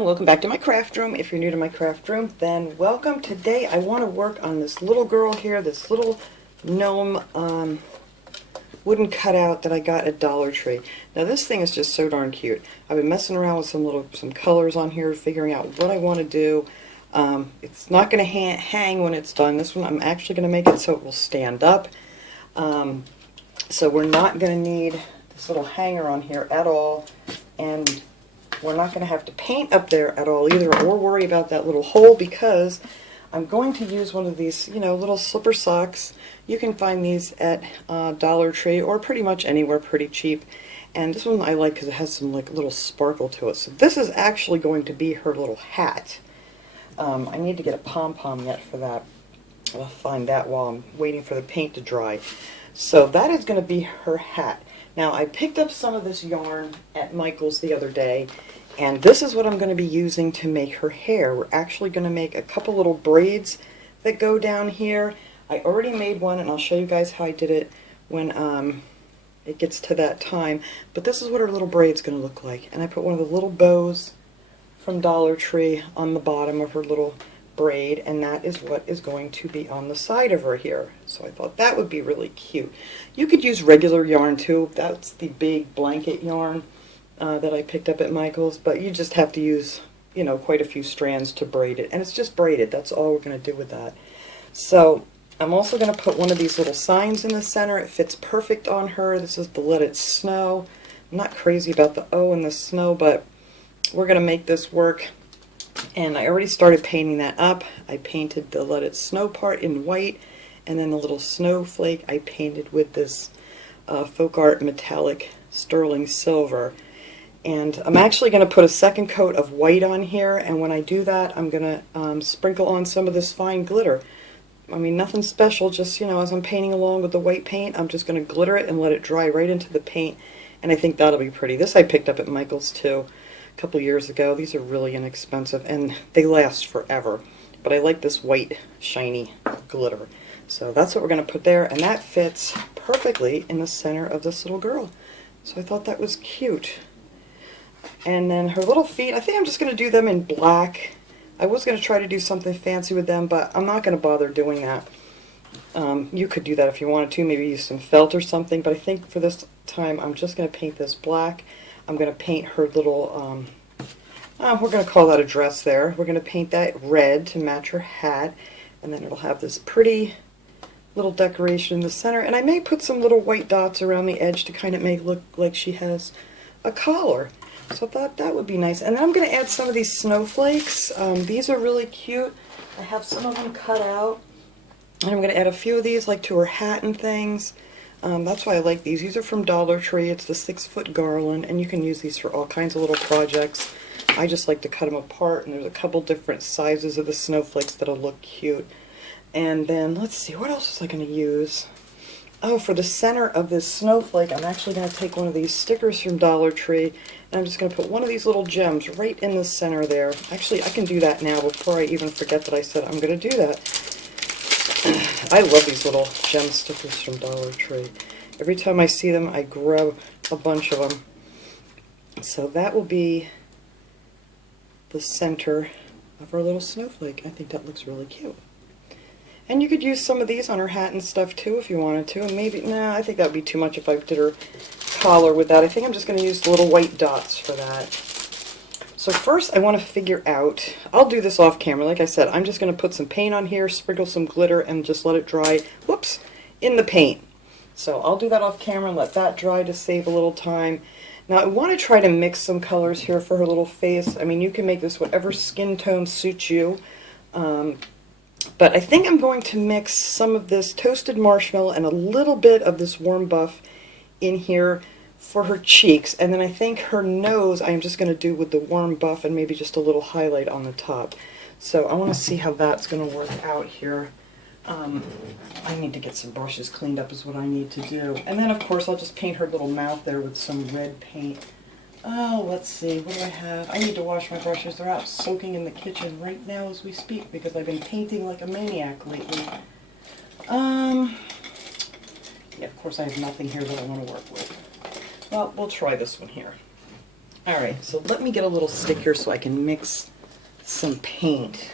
everyone, welcome back to my craft room. If you're new to my craft room, then welcome. Today I want to work on this little girl here, this little gnome wooden cutout that I got at Dollar Tree. Now this thing is just so darn cute. I've been messing around with some colors on here, figuring out what I want to do. It's not going to hang when it's done. This one I'm actually going to make it so it will stand up. So we're not going to need this little hanger on here at all, and we're not going to have to paint up there at all either, or worry about that little hole, because I'm going to use one of these, little slipper socks. You can find these at Dollar Tree or pretty much anywhere pretty cheap. And this one I like because it has some little sparkle to it. So this is actually going to be her little hat. I need to get a pom-pom yet for that. I'll find that while I'm waiting for the paint to dry. So that is going to be her hat. Now I picked up some of this yarn at Michael's the other day, and this is what I'm going to be using to make her hair. We're actually going to make a couple little braids that go down here. I already made one, and I'll show you guys how I did it when it gets to that time. But this is what her little braid's going to look like. And I put one of the little bows from Dollar Tree on the bottom of her little braid, and that is what is going to be on the side of her here. So I thought that would be really cute. You could use regular yarn too. That's the big blanket yarn that I picked up at Michael's, but you just have to use, quite a few strands to braid it. And it's just braided. That's all we're going to do with that. So I'm also going to put one of these little signs in the center. It fits perfect on her. This is the Let It Snow. I'm not crazy about the O and the snow, but we're going to make this work. And I already started painting that up. I painted the Let It Snow part in white, and then the little snowflake I painted with this Folk Art metallic sterling silver. And I'm actually going to put a second coat of white on here, and when I do that I'm going to sprinkle on some of this fine glitter. I mean, nothing special, just as I'm painting along with the white paint, I'm just going to glitter it and let it dry right into the paint, and I think that'll be pretty. This I picked up at Michael's too a couple years ago. These are really inexpensive and they last forever, but I like this white shiny glitter. So that's what we're going to put there, and that fits perfectly in the center of this little girl. So I thought that was cute. And then her little feet, I think I'm just going to do them in black. I was going to try to do something fancy with them, but I'm not going to bother doing that. You could do that if you wanted to, maybe use some felt or something, but I think for this time I'm just going to paint this black. I'm going to paint her little, we're going to call that a dress there. We're going to paint that red to match her hat, and then it'll have this pretty little decoration in the center. And I may put some little white dots around the edge to kind of make it look like she has a collar. So I thought that would be nice. And then I'm going to add some of these snowflakes. These are really cute. I have some of them cut out. And I'm going to add a few of these to her hat and things. That's why I like these. These are from Dollar Tree. It's the 6-foot garland, and you can use these for all kinds of little projects. I just like to cut them apart, and there's a couple different sizes of the snowflakes that'll look cute. And then, let's see, what else was I going to use? Oh, for the center of this snowflake, I'm actually going to take one of these stickers from Dollar Tree, and I'm just going to put one of these little gems right in the center there. Actually, I can do that now before I even forget that I said I'm going to do that. I love these little gem stickers from Dollar Tree. Every time I see them, I grab a bunch of them. So that will be the center of our little snowflake. I think that looks really cute. And you could use some of these on her hat and stuff too if you wanted to. And maybe, nah, I think that would be too much if I did her collar with that. I think I'm just going to use the little white dots for that. So first I want to figure out, I'll do this off camera. Like I said, I'm just going to put some paint on here, sprinkle some glitter, and just let it dry, whoops, in the paint. So I'll do that off camera and let that dry to save a little time. Now I want to try to mix some colors here for her little face. I mean, you can make this whatever skin tone suits you. But I think I'm going to mix some of this toasted marshmallow and a little bit of this warm buff in here for her cheeks, and then I think her nose I'm just going to do with the warm buff and maybe just a little highlight on the top. So I want to see how that's going to work out here. I need to get some brushes cleaned up is what I need to do. And then of course I'll just paint her little mouth there with some red paint. Oh, let's see, what do I have? I need to wash my brushes. They're out soaking in the kitchen right now as we speak because I've been painting like a maniac lately. Yeah, of course I have nothing here that I want to work with. Well, we'll try this one here. Alright, so let me get a little stick here so I can mix some paint.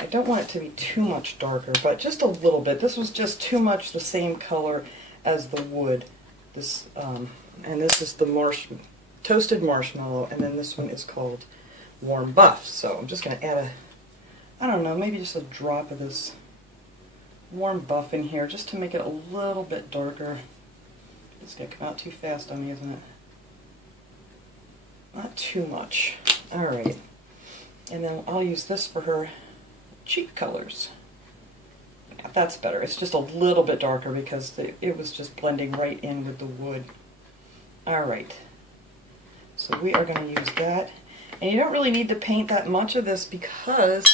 I don't want it to be too much darker, but just a little bit. This was just too much the same color as the wood. This, and this is the toasted marshmallow, and then this one is called warm buff. So I'm just going to add I don't know, maybe just a drop of this warm buff in here just to make it a little bit darker. It's going to come out too fast on me, isn't it? Not too much. Alright. And then I'll use this for her cheek colors. Yeah, that's better. It's just a little bit darker because it was just blending right in with the wood. Alright. So we are going to use that. And you don't really need to paint that much of this because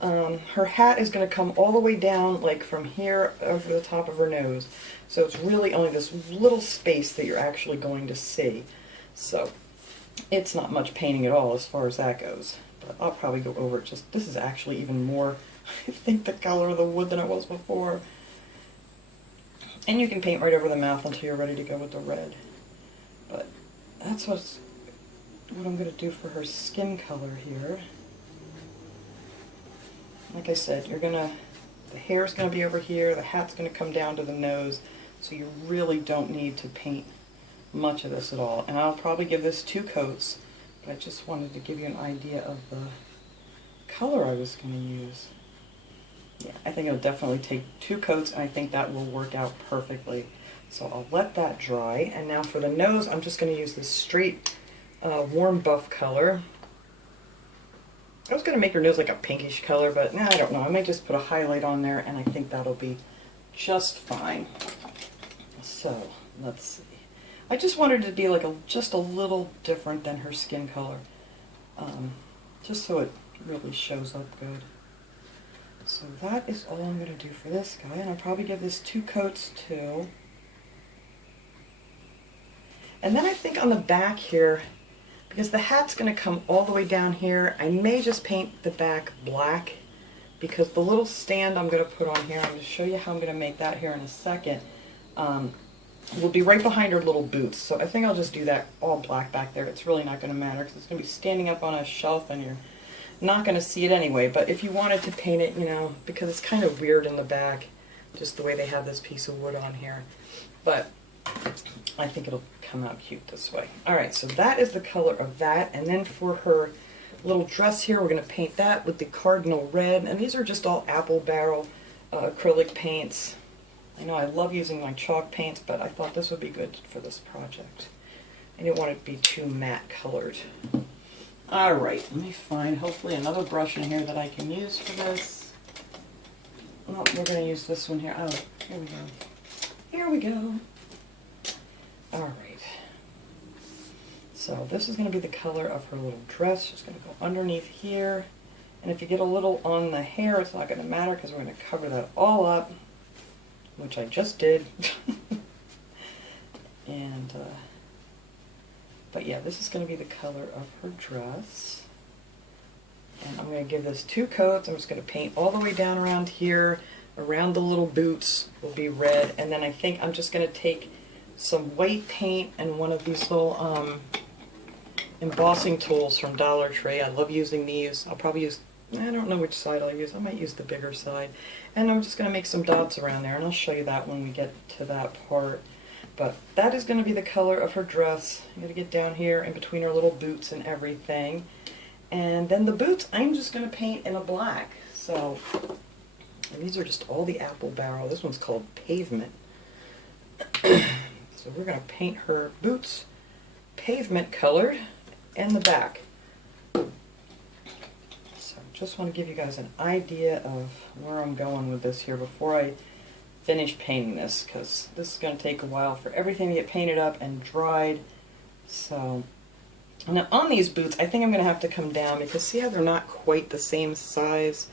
her hat is going to come all the way down, like from here over the top of her nose. So it's really only this little space that you're actually going to see. So it's not much painting at all as far as that goes. But I'll probably go over it. Just this is actually even more, I think, the color of the wood than it was before. And you can paint right over the mouth until you're ready to go with the red. But that's what I'm going to do for her skin color here. Like I said, the hair's going to be over here, the hat's going to come down to the nose, so you really don't need to paint much of this at all. And I'll probably give this 2 coats, but I just wanted to give you an idea of the color I was going to use. Yeah, I think it'll definitely take 2 coats, and I think that will work out perfectly. So I'll let that dry, and now for the nose, I'm just going to use this straight warm buff color. I was going to make her nose like a pinkish color, but I don't know. I might just put a highlight on there, and I think that'll be just fine. So, let's see. I just wanted it to be like just a little different than her skin color, just so it really shows up good. So that is all I'm going to do for this guy, and I'll probably give this 2 coats too. And then I think on the back here, because the hat's going to come all the way down here, I may just paint the back black, because the little stand I'm going to put on here, I'm going to show you how I'm going to make that here in a second, will be right behind her little boots. So I think I'll just do that all black back there. It's really not going to matter because it's going to be standing up on a shelf and you're not going to see it anyway. But if you wanted to paint it, you know, because it's kind of weird in the back, just the way they have this piece of wood on here. But I think it'll come out cute this way. Alright, so that is the color of that. And then for her little dress here, we're going to paint that with the Cardinal Red. And these are just all apple barrel acrylic paints. I know I love using my chalk paints, but I thought this would be good for this project. I didn't want it to be too matte colored. Alright, let me find hopefully another brush in here that I can use for this. Oh, we're going to use this one here. Oh, here we go. Here we go. Alright. So this is going to be the color of her little dress. She's going to go underneath here. And if you get a little on the hair, it's not going to matter because we're going to cover that all up, which I just did. And, but yeah, this is going to be the color of her dress. And I'm going to give this 2 coats. I'm just going to paint all the way down around here. Around the little boots will be red. And then I think I'm just going to take some white paint and one of these little embossing tools from Dollar Tree. I love using these. I'll probably use, I don't know which side I'll use. I might use the bigger side. And I'm just going to make some dots around there, and I'll show you that when we get to that part. But that is going to be the color of her dress. I'm going to get down here in between her little boots and everything. And then the boots, I'm just going to paint in a black. So, and these are just all the apple barrel. This one's called Pavement. So we're going to paint her boots pavement colored and the back. So just want to give you guys an idea of where I'm going with this here before I finish painting this, because this is going to take a while for everything to get painted up and dried. So now on these boots, I think I'm going to have to come down because see how they're not quite the same size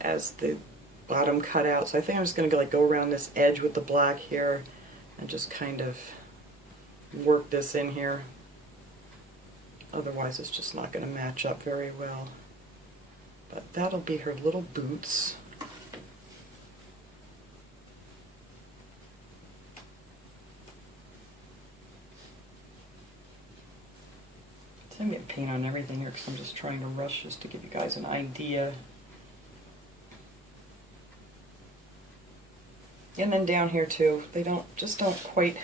as the bottom cutout. So I think I'm just going to go around this edge with the black here and just kind of work this in here. Otherwise it's just not going to match up very well. But that'll be her little boots. get paint on everything here because I'm just trying to rush just to give you guys an idea. And then down here too, they just don't quite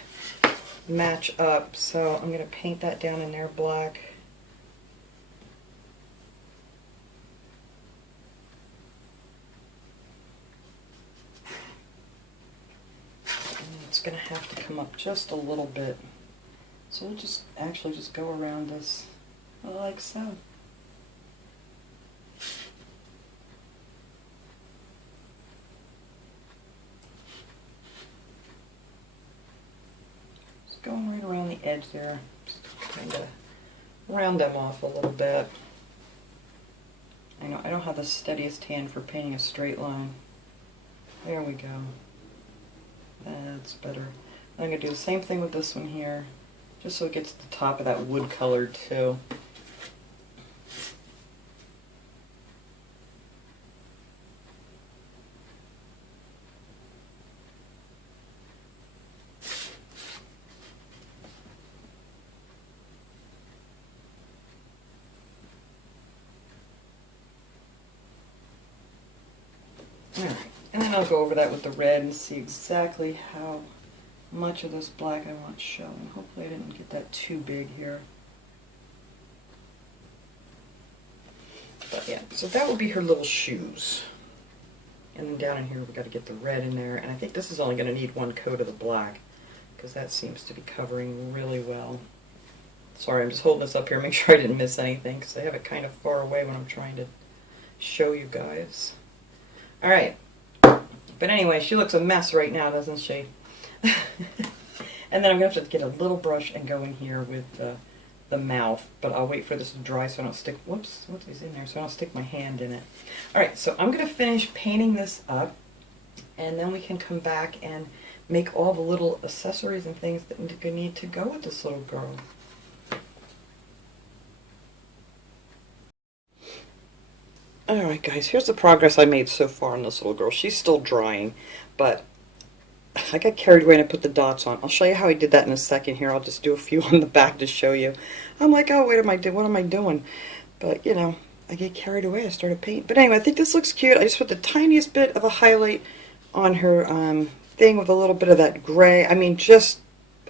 match up, so I'm going to paint that down in there black. And it's going to have to come up just a little bit. So we'll just actually just go around this like so. Just going right around the edge there, just kind of round them off a little bit. I know I don't have the steadiest hand for painting a straight line. There we go. That's better. I'm going to do the same thing with this one here, just so it gets to the top of that wood color too. Alright, and then I'll go over that with the red and see exactly how much of this black I want showing. Hopefully I didn't get that too big here. But yeah, so that would be her little shoes. And then down in here we've got to get the red in there, and I think this is only going to need one coat of the black because that seems to be covering really well. Sorry, I'm just holding this up here, make sure I didn't miss anything because I have it kind of far away when I'm trying to show you guys. Alright, but anyway, she looks a mess right now, doesn't she? And then I'm going to have to get a little brush and go in here with the mouth, but I'll wait for this to dry so I don't stick, whoops, what is in there, so I don't stick my hand in it. Alright, so I'm going to finish painting this up, and then we can come back and make all the little accessories and things that need to go with this little girl. Alright guys, here's the progress I made so far on this little girl. She's still drying, but I got carried away and I put the dots on. I'll show you how I did that in a second here. I'll just do a few on the back to show you. I'm like, oh, what am I doing? But, you know, I get carried away. I started painting. But anyway, I think this looks cute. I just put the tiniest bit of a highlight on her thing with a little bit of that gray. I mean, just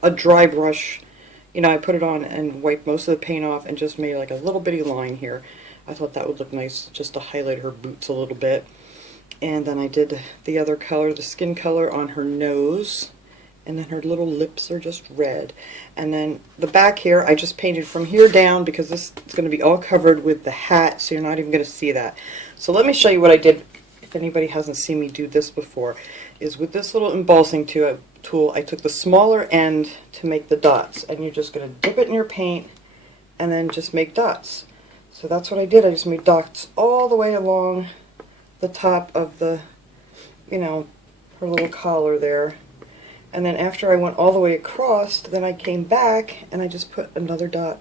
a dry brush. You know, I put it on and wiped most of the paint off and just made like a little bitty line here. I thought that would look nice just to highlight her boots a little bit. And then I did the other color, the skin color on her nose. And then her little lips are just red. And then the back here, I just painted from here down because this is going to be all covered with the hat, so you're not even going to see that. So let me show you what I did, if anybody hasn't seen me do this before, is with this little embossing tool, I took the smaller end to make the dots. And you're just going to dip it in your paint and then just make dots. So that's what I did. I just made dots all the way along the top of the, you know, her little collar there. And then after I went all the way across, then I came back and I just put another dot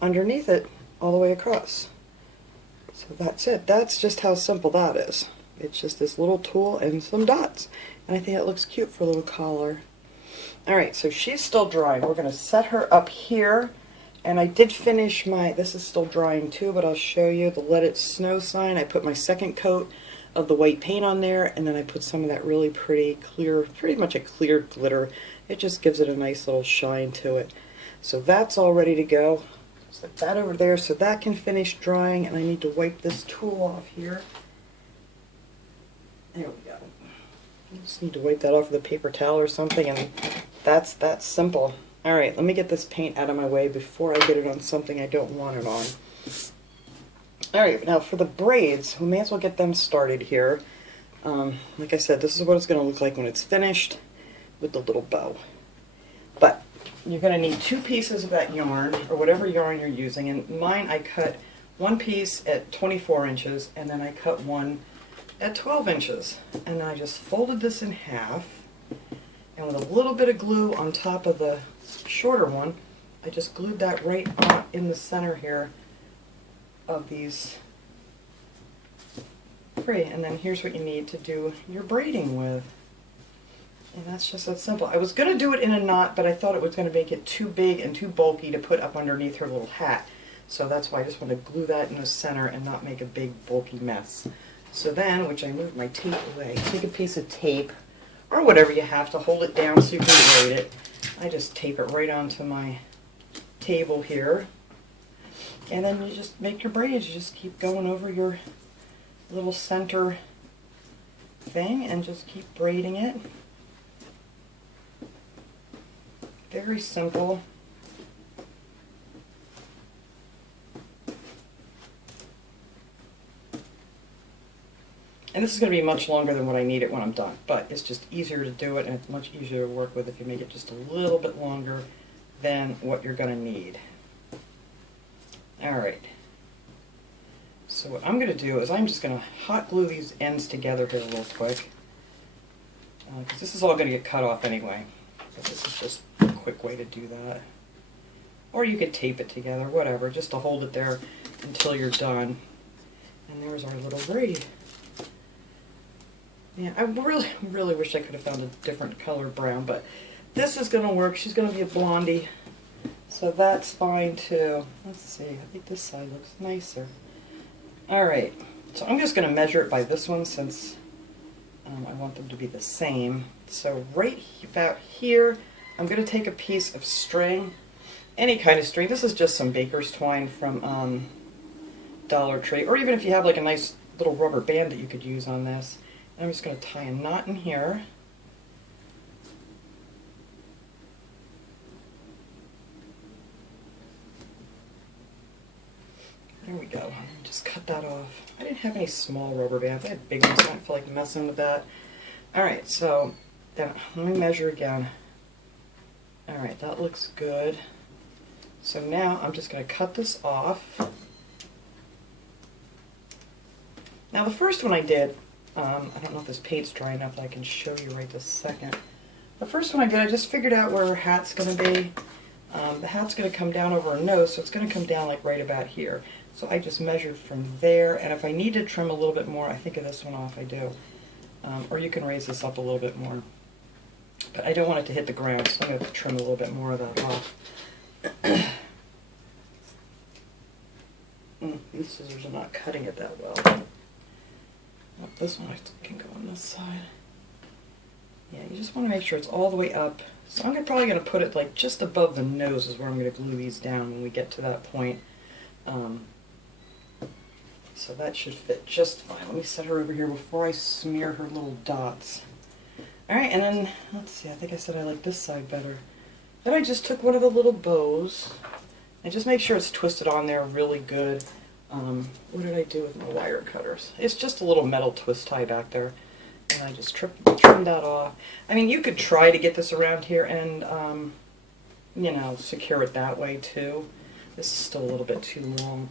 underneath it all the way across. So that's it. That's just how simple that is. It's just this little tool and some dots. And I think it looks cute for a little collar. Alright, so she's still drying. We're going to set her up here. And I did finish my, this is still drying too, but I'll show you the Let It Snow sign. I put my second coat of the white paint on there, and then I put some of that really pretty clear, pretty much a clear glitter. It just gives it a nice little shine to it. So that's all ready to go. Set that over there so that can finish drying, and I need to wipe this tool off here. There we go. I just need to wipe that off with a paper towel or something, and that's that simple. Alright, let me get this paint out of my way before I get it on something I don't want it on. Alright, now for the braids, we may as well get them started here. Like I said, this is what it's going to look like when it's finished with the little bow. But you're going to need 2 pieces of that yarn, or whatever yarn you're using. And mine, I cut one piece at 24 inches, and then I cut one at 12 inches. And then I just folded this in half, and with a little bit of glue on top of the shorter one, I just glued that right on in the center here of these 3. And then here's what you need to do your braiding with. And that's just that simple. I was going to do it in a knot, but I thought it was going to make it too big and too bulky to put up underneath her little hat. So that's why I just want to glue that in the center and not make a big bulky mess. So then, which I moved my tape away, take a piece of tape, or whatever you have to hold it down so you can braid it. I just tape it right onto my table here. And then you just make your braids. You just keep going over your little center thing and just keep braiding it. Very simple. And this is going to be much longer than what I need it when I'm done, but it's just easier to do it and it's much easier to work with if you make it just a little bit longer than what you're going to need. Alright, so what I'm going to do is I'm just going to hot glue these ends together here real quick, because this is all going to get cut off anyway. So this is just a quick way to do that. Or you could tape it together, whatever, just to hold it there until you're done. And there's our little braid. Yeah, I really wish I could have found a different color brown, but this is going to work. She's going to be a blondie, so that's fine too. Let's see, I think this side looks nicer. Alright, so I'm just going to measure it by this one since I want them to be the same. So right about here, I'm going to take a piece of string, any kind of string. This is just some baker's twine from Dollar Tree, or even if you have like a nice little rubber band that you could use on this. I'm just going to tie a knot in here. There we go. Just cut that off. I didn't have any small rubber bands. I had big ones. I don't feel like messing with that. Alright, so then let me measure again. Alright, that looks good. So now I'm just going to cut this off. Now the first one I did, I don't know if this paint's dry enough that I can show you right this second. The first one I did, I just figured out where her hat's going to be. The hat's going to come down over her nose, so it's going to come down like right about here. So I just measured from there, and if I need to trim a little bit more, I think of this one off, I do. Or you can raise this up a little bit more. But I don't want it to hit the ground, so I'm going to trim a little bit more of that off. These scissors are not cutting it that well. Oh, this one can go on this side. Yeah, you just want to make sure it's all the way up. So I'm probably going to put it like just above the nose is where I'm going to glue these down when we get to that point. So that should fit just fine. Let me set her over here before I smear her little dots. Alright, and then, let's see, I think I said I like this side better. Then I just took one of the little bows, and just make sure it's twisted on there really good. What did I do with my wire cutters? It's just a little metal twist tie back there. And I just trimmed that off. I mean, you could try to get this around here and, you know, secure it that way too. This is still a little bit too long.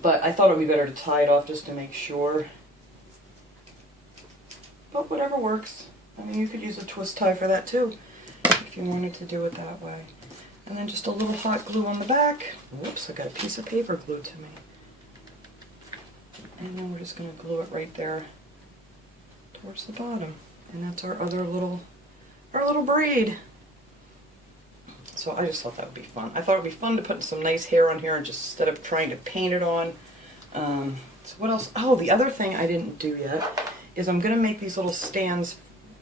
But I thought it would be better to tie it off just to make sure. But whatever works. I mean, you could use a twist tie for that too, if you wanted to do it that way. And then just a little hot glue on the back. Whoops, I got a piece of paper glued to me. And then we're just going to glue it right there towards the bottom. And that's our other little, braid. So I just thought that would be fun. I thought it would be fun to put some nice hair on here and just instead of trying to paint it on. So what else? Oh, the other thing I didn't do yet is I'm going to make these little stands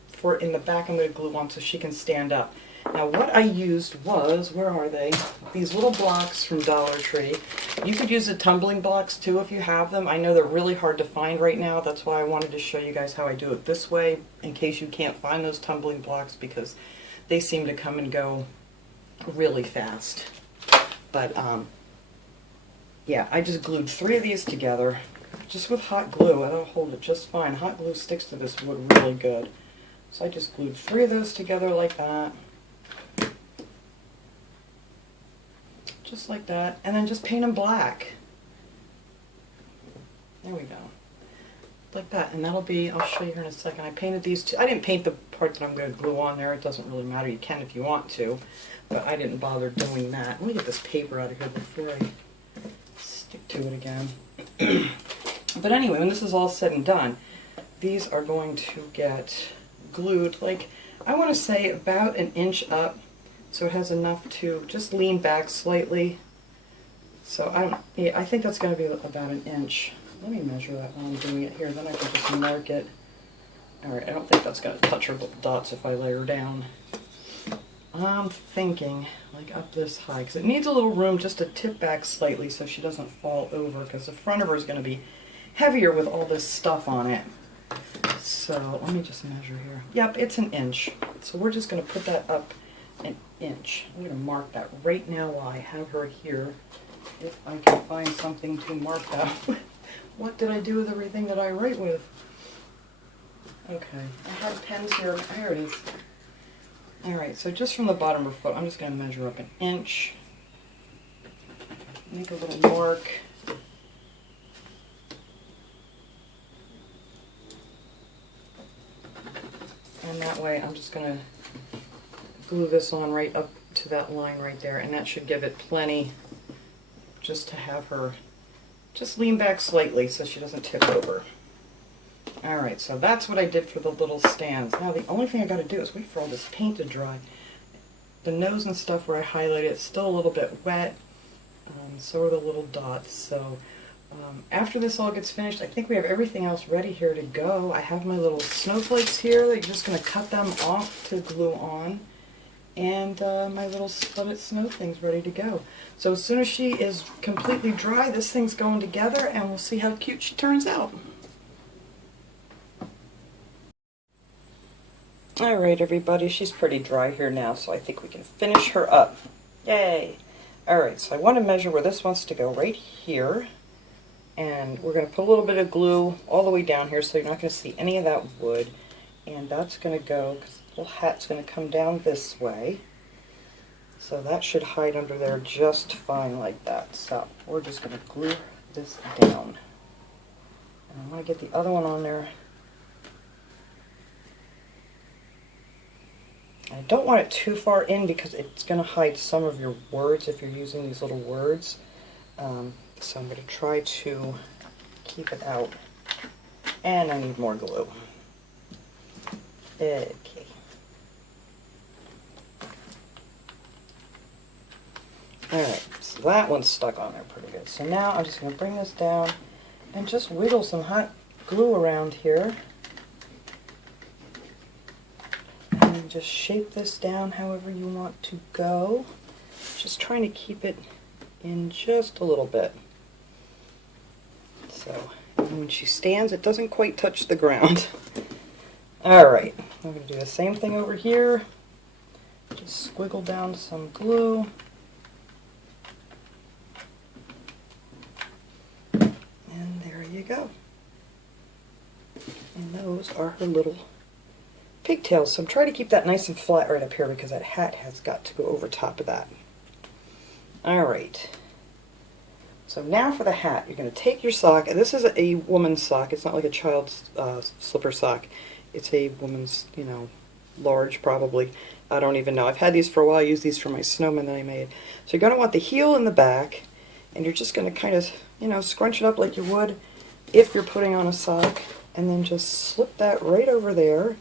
for in the back. I'm going to glue on so she can stand up. Now what I used was, where are they? These little blocks from Dollar Tree. You could use the tumbling blocks too if you have them. I know they're really hard to find right now. That's why I wanted to show you guys how I do it this way in case you can't find those tumbling blocks because they seem to come and go really fast. But yeah, I just glued 3 of these together just with hot glue. That'll hold it just fine. Hot glue sticks to this wood really good. So I just glued 3 of those together like that. Just like that, and then just paint them black. There we go. Like that, and that'll be, I'll show you here in a second. I painted these two. I didn't paint the part that I'm going to glue on there. It doesn't really matter. You can if you want to, but I didn't bother doing that. Let me get this paper out of here before I stick to it again. But anyway, when this is all said and done, these are going to get glued, like, I want to say about 1 inch up. So it has enough to just lean back slightly So yeah, I think that's going to be about an inch. Let me measure that while I'm doing it here, then I can just mark it. Alright, I don't think that's going to touch her little dots if I lay her down. I'm thinking like up this high, because it needs a little room just to tip back slightly so she doesn't fall over, because the front of her is going to be heavier with all this stuff on it. So let me just measure here. Yep, it's an inch. So we're just going to put that up an inch. I'm going to mark that right now while I have her here, if I can find something to mark that with. What did I do with everything that I write with? Okay, I had pens here. Here it is. Alright, so just from the bottom of her foot, I'm just going to measure up an inch. Make a little mark. And that way I'm just going to glue this on right up to that line right there, and that should give it plenty just to have her just lean back slightly so she doesn't tip over. Alright, so that's what I did for the little stands. Now the only thing I got to do is wait for all this paint to dry. The nose and stuff where I highlighted it's still a little bit wet, so are the little dots. So after this all gets finished, I think we have everything else ready here to go. I have my little snowflakes here that you're just going to cut them off to glue on, and my little split snow thing's ready to go. So as soon as she is completely dry, this thing's going together, and we'll see how cute she turns out. Alright everybody, she's pretty dry here now, so I think we can finish her up. Yay! Alright, so I want to measure where this wants to go right here. And we're going to put a little bit of glue all the way down here so you're not going to see any of that wood. And that's going to go, because the little hat's going to come down this way. So that should hide under there just fine like that. So we're just going to glue this down. And I'm going to get the other one on there. I don't want it too far in because it's going to hide some of your words if you're using these little words. So I'm going to try to keep it out. And I need more glue. Okay. Alright, so that one's stuck on there pretty good. So now I'm just going to bring this down and just wiggle some hot glue around here. And just shape this down however you want to go. Just trying to keep it in just a little bit. So when she stands, it doesn't quite touch the ground. Alright, I'm going to do the same thing over here. Just squiggle down some glue. And there you go. And those are her little pigtails. So I'm trying to keep that nice and flat right up here because that hat has got to go over top of that. Alright. So now for the hat, you're going to take your sock, and this is a woman's sock. It's not like a child's slipper sock. It's a woman's, you know, large probably. I don't even know. I've had these for a while. I use these for my snowmen that I made. So you're going to want the heel in the back, and you're just going to kind of, you know, scrunch it up like you would if you're putting on a sock, and then just slip that right over there.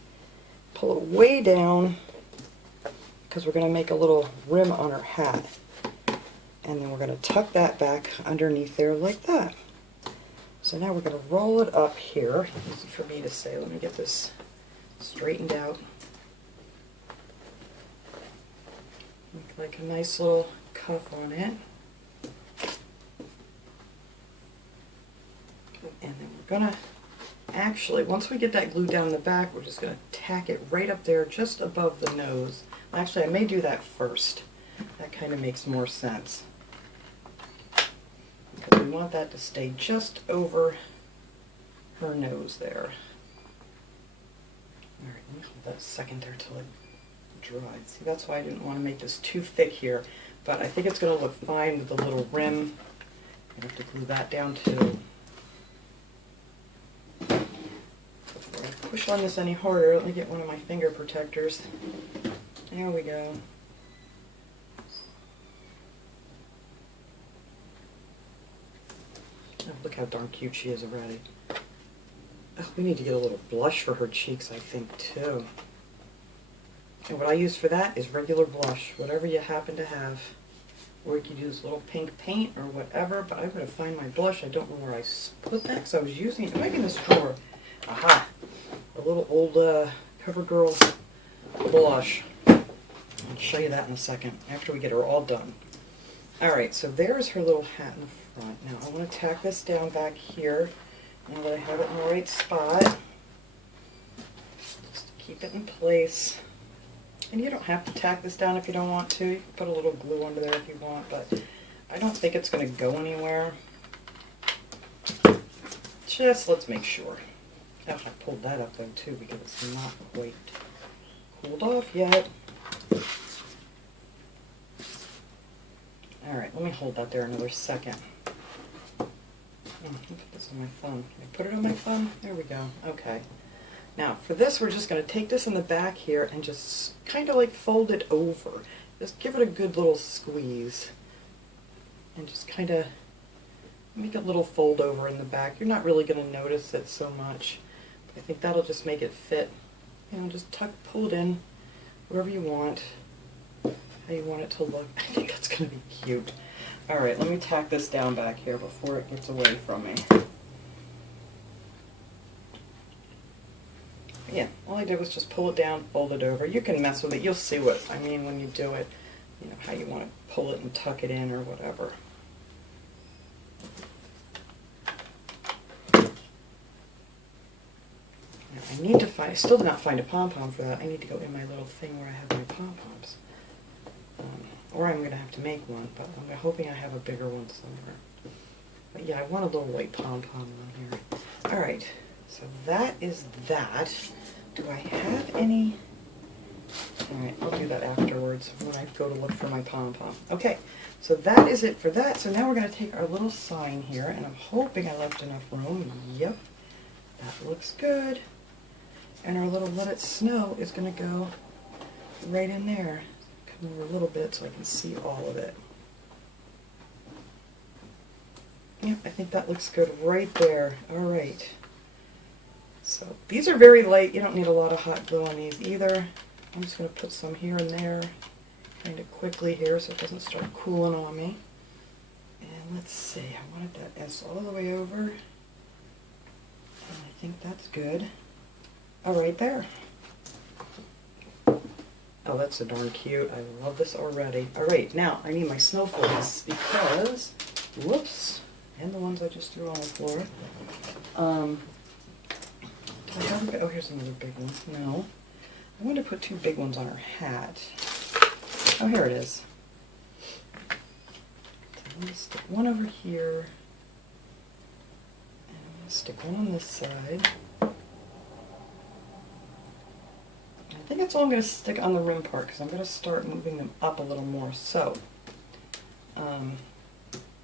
Pull it way down, because we're going to make a little rim on her hat. And then we're going to tuck that back underneath there like that. So now we're going to roll it up here. Easy for me to say. Let me get this straightened out. Make like a nice little cuff on it. And then we're going to actually, once we get that glue down the back, we're just going to tack it right up there just above the nose. Actually, I may do that first. That kind of makes more sense. Because we want that to stay just over her nose there. Alright, let me hold that a second there till it dries. See, that's why I didn't want to make this too thick here. But I think it's going to look fine with the little rim. I have to glue that down too. Before I push on this any harder, let me get one of my finger protectors. There we go. Oh, look how darn cute she is already. Oh, we need to get a little blush for her cheeks, I think, too. And what I use for that is regular blush, whatever you happen to have. or you could use a little pink paint or whatever, but I'm going to find my blush. I don't know where I put that because I was using it. It might be in this drawer. Aha! A little old CoverGirl blush. I'll show you that in a second after we get her all done. Alright, so there's her little hat in the front. Now I want to tack this down back here now that I have it in the right spot. Just to keep it in place. And you don't have to tack this down if you don't want to. You can put a little glue under there if you want, but I don't think it's going to go anywhere. Just let's make sure. Oh, I pulled that up though too because it's not quite cooled off yet. Alright, let me hold that there another second. Let me put this on my thumb. Can I put it on my thumb? There we go. Okay. Now, for this, we're just going to take this in the back here and just kind of like fold it over. Just give it a good little squeeze. And just kind of make a little fold over in the back. You're not really going to notice it so much. But I think that'll just make it fit. You know, just pull it in wherever you want. How you want it to look. I think that's going to be cute. Alright, let me tack this down back here before it gets away from me. Yeah, all I did was just pull it down, fold it over. You can mess with it. You'll see what I mean when you do it. You know, how you want to pull it and tuck it in or whatever. Now, I need to find, I still did not find a pom-pom for that. I need to go in my little thing where I have my pom-poms. Or I'm going to have to make one, but I'm hoping I have a bigger one somewhere. But yeah, I want a little white pom-pom on here. Alright, so that is that. Do I have any? Alright, I'll do that afterwards when I go to look for my pom-pom. Okay, so that is it for that. So now we're going to take our little sign here, and I'm hoping I left enough room. Yep, that looks good. And our little Let It Snow is going to go right in there. Come over a little bit so I can see all of it. Yep, I think that looks good right there. Alright. So these are very light. You don't need a lot of hot glue on these either. I'm just going to put some here and there kind of quickly here so it doesn't start cooling on me. And let's see, I wanted that S all the way over. And I think that's good. Alright there. Oh, that's so darn cute. I love this already. Alright, now I need my snowflakes because, whoops, and the ones I just threw on the floor. Oh, here's another big one. No. I wanted to put two big ones on her hat. Oh, here it is. So I'm going to stick one over here. And I'm going to stick one on this side. I think that's all I'm going to stick on the rim part because I'm going to start moving them up a little more. So, I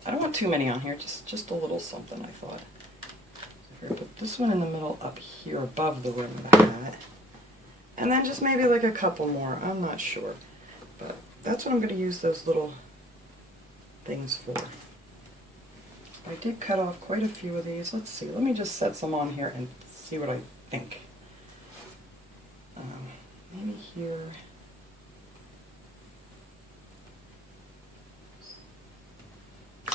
don't want too many on here, just a little something, I thought. So I'm going to put this one in the middle up here above the rim of the hat. And then just maybe like a couple more, I'm not sure. But that's what I'm going to use those little things for. I did cut off quite a few of these. Let's see, let me just set some on here and see what I think. Maybe here.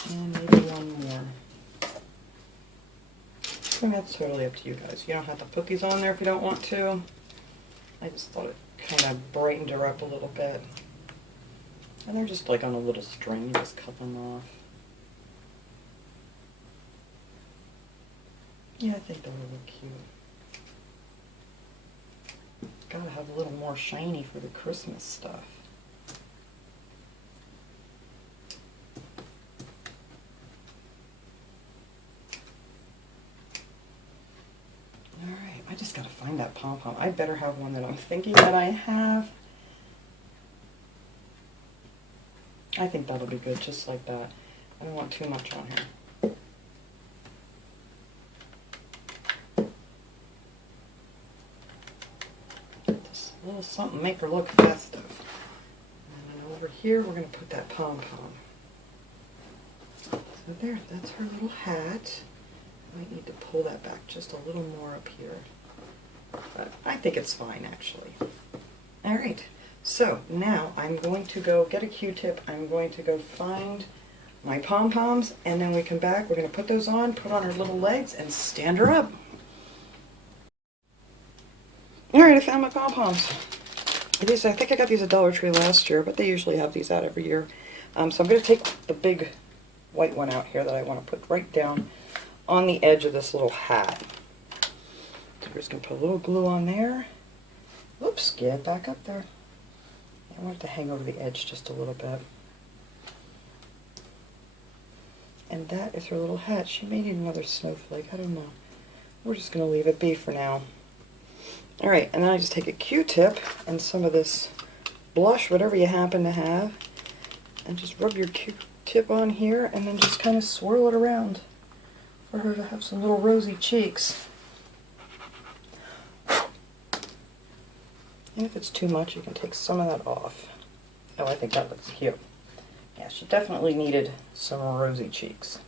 And maybe one more. I mean, that's totally up to you guys. You don't have to put these on there if you don't want to. I just thought it kind of brightened her up a little bit. And they're just like on a little string. You just cut them off. Yeah, I think that would look cute. Gotta have a little more shiny for the Christmas stuff. Alright, I just gotta find that pom-pom. I better have one that I'm thinking that I have. I think that'll be good, just like that. I don't want too much on here. A little something, make her look festive. And then over here, we're going to put that pom-pom. So there, that's her little hat. Might need to pull that back just a little more up here. But I think it's fine, actually. Alright, So now I'm going to go get a Q-tip. I'm going to go find my pom-poms, and then we come back. We're going to put those on, put on her little legs, and stand her up. Alright, I found my pom-poms. These, I think I got these at Dollar Tree last year, but they usually have these out every year. So I'm going to take the big white one out here that I want to put right down on the edge of this little hat. So we're just going to put a little glue on there. Oops, get back up there. I want it to hang over the edge just a little bit. And that is her little hat. She may need another snowflake. I don't know. We're just going to leave it be for now. Alright, and then I just take a Q-tip and some of this blush, whatever you happen to have, and just rub your Q-tip on here and then just kind of swirl it around for her to have some little rosy cheeks. And if it's too much, you can take some of that off. Oh, I think that looks cute. Yeah, she definitely needed some rosy cheeks.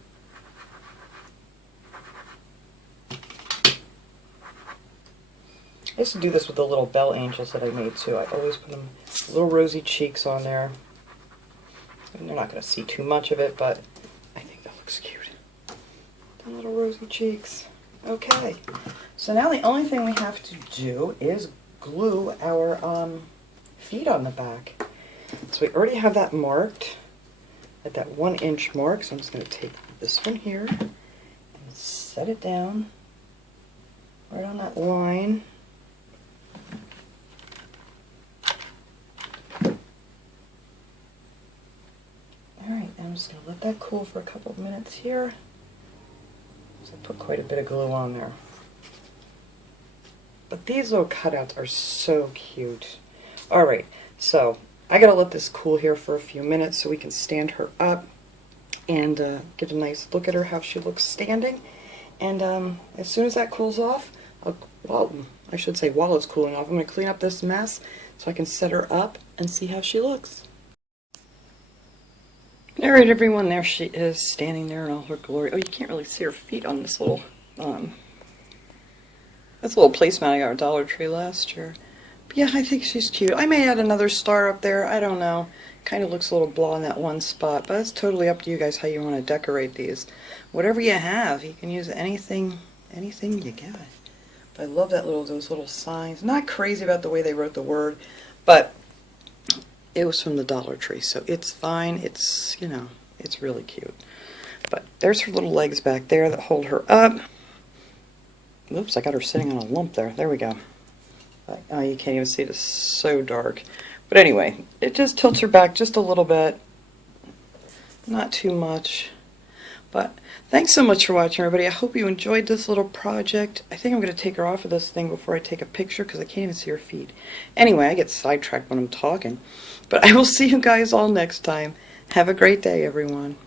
I used to do this with the little bell angels that I made too. I always put them little rosy cheeks on there. And they're not going to see too much of it, but I think that looks cute. The little rosy cheeks. Okay, so now the only thing we have to do is glue our feet on the back. So we already have that marked at that 1-inch mark. So I'm just going to take this one here and set it down right on that line. Alright, I'm just going to let that cool for a couple of minutes here. So I put quite a bit of glue on there. But these little cutouts are so cute. Alright, so I gotta let this cool here for a few minutes so we can stand her up and get a nice look at her, how she looks standing. And as soon as that cools off, well, I should say while it's cooling off, I'm going to clean up this mess so I can set her up and see how she looks. Alright everyone, there she is, standing there in all her glory. Oh, you can't really see her feet on this little placemat I got at Dollar Tree last year. But yeah, I think she's cute. I may add another star up there, I don't know. Kind of looks a little blah in that one spot, but it's totally up to you guys how you want to decorate these. Whatever you have, you can use anything you got. But I love that those little signs. Not crazy about the way they wrote the word, but it was from the Dollar Tree, so it's fine. It's, you know, it's really cute. But there's her little legs back there that hold her up. Oops, I got her sitting on a lump there. There we go. Oh, you can't even see it. It's so dark. But anyway, it just tilts her back just a little bit. Not too much. But thanks so much for watching, everybody. I hope you enjoyed this little project. I think I'm going to take her off of this thing before I take a picture because I can't even see her feet. Anyway, I get sidetracked when I'm talking. But I will see you guys all next time. Have a great day, everyone.